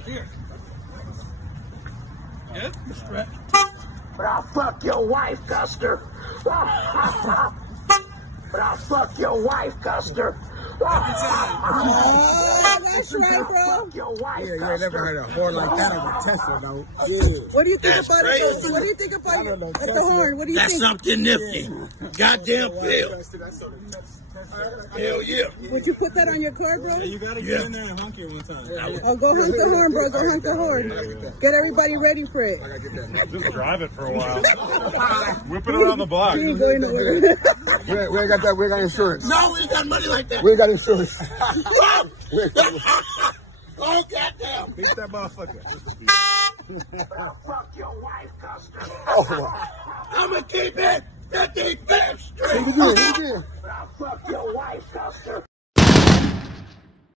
right here. Good? Stretch. But I'll fuck your wife, Custer. But I'll fuck your wife, Custer. Oh, that's right, bro. Fuck your wife, Yeah, you ain't never heard a horn like that on a Tesla, though. What do you think That's about crazy. it? What do you think about it? With the horn, what do you That's think? something nifty. Goddamn pill. Hell yeah. Would you put that on your car, bro? You gotta get in there and honk it one time. Oh, go honk the horn, bro. Go honk the horn. Get everybody ready for it. Just drive it for a while. Whip it around the block. You ain't going nowhere. We ain't got that. We ain't got insurance. No, we ain't got money like that. We ain't got insurance. Oh, goddamn. Beat that motherfucker. Fuck your wife, Custer. I'm going to keep it 53rd Street. Hit it again. I'll fuck your wife, Custer.